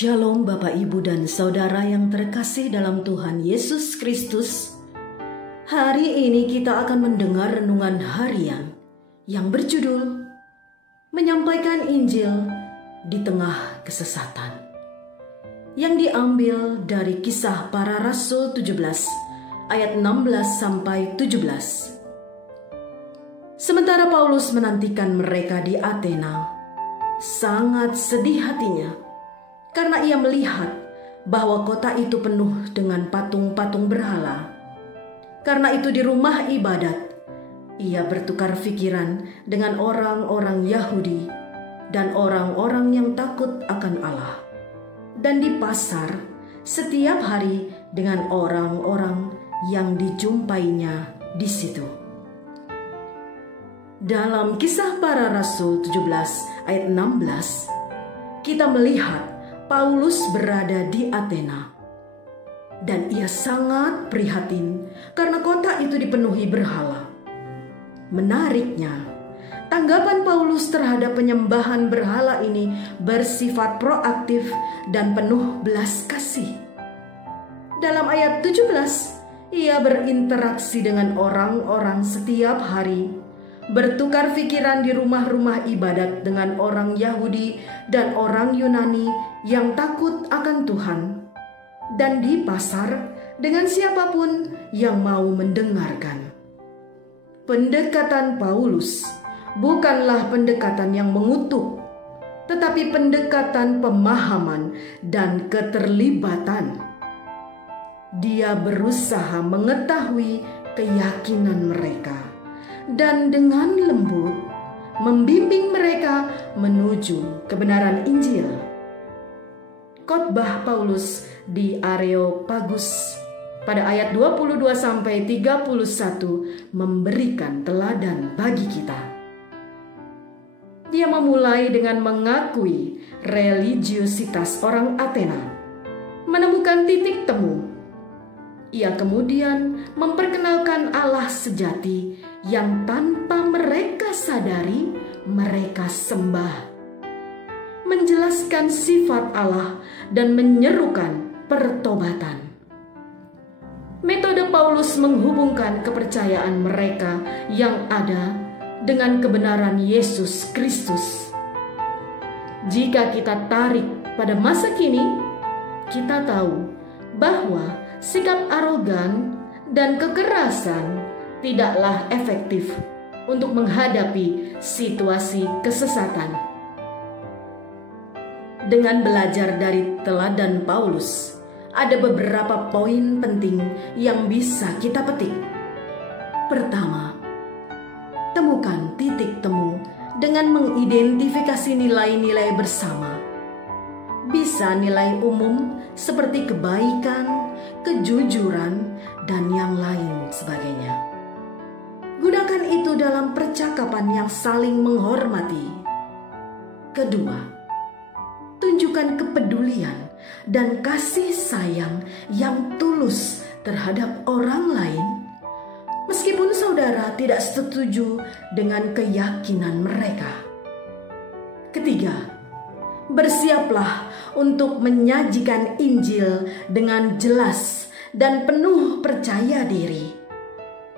Shalom Bapak Ibu dan Saudara yang terkasih dalam Tuhan Yesus Kristus. Hari ini kita akan mendengar renungan harian yang berjudul Menyampaikan Injil di Tengah Kesesatan, yang diambil dari Kisah Para Rasul 17 ayat 16-17. Sementara Paulus menantikan mereka di Athena, sangat sedih hatinya karena ia melihat bahwa kota itu penuh dengan patung-patung berhala. Karena itu di rumah ibadat, ia bertukar pikiran dengan orang-orang Yahudi dan orang-orang yang takut akan Allah. Dan di pasar setiap hari dengan orang-orang yang dijumpainya di situ. Dalam Kisah Para Rasul 17 ayat 16, kita melihat Paulus berada di Athena, dan ia sangat prihatin karena kota itu dipenuhi berhala. Menariknya, tanggapan Paulus terhadap penyembahan berhala ini bersifat proaktif dan penuh belas kasih. Dalam ayat 17, ia berinteraksi dengan orang-orang setiap hari, bertukar pikiran di rumah-rumah ibadat dengan orang Yahudi dan orang Yunani yang takut akan Tuhan, dan di pasar dengan siapapun yang mau mendengarkan. Pendekatan Paulus bukanlah pendekatan yang mengutuk, tetapi pendekatan pemahaman dan keterlibatan. Dia berusaha mengetahui keyakinan mereka dan dengan lembut membimbing mereka menuju kebenaran Injil. Khotbah Paulus di Areopagus pada ayat 22-31 memberikan teladan bagi kita. Dia memulai dengan mengakui religiositas orang Athena, menemukan titik temu. Ia kemudian memperkenalkan Allah sejati yang tanpa mereka sadari mereka sembah, menjelaskan sifat Allah dan menyerukan pertobatan. Metode Paulus menghubungkan kepercayaan mereka yang ada dengan kebenaran Yesus Kristus. Jika kita tarik pada masa kini, kita tahu bahwa sikap arogan dan kekerasan tidaklah efektif untuk menghadapi situasi kesesatan. Dengan belajar dari teladan Paulus, ada beberapa poin penting yang bisa kita petik. Pertama, temukan titik temu dengan mengidentifikasi nilai-nilai bersama. Bisa nilai umum seperti kebaikan, kejujuran, dan yang lain sebagainya. Gunakan itu dalam percakapan yang saling menghormati. Kedua, tunjukkan kepedulian dan kasih sayang yang tulus terhadap orang lain, meskipun saudara tidak setuju dengan keyakinan mereka. Ketiga, bersiaplah untuk menyajikan Injil dengan jelas dan penuh percaya diri,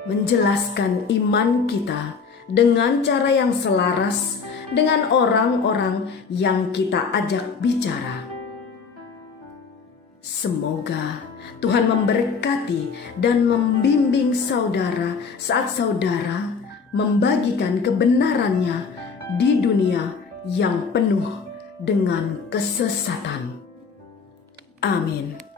menjelaskan iman kita dengan cara yang selaras dengan orang-orang yang kita ajak bicara. Semoga Tuhan memberkati dan membimbing saudara saat saudara membagikan kebenarannya di dunia yang penuh dengan kesesatan. Amin.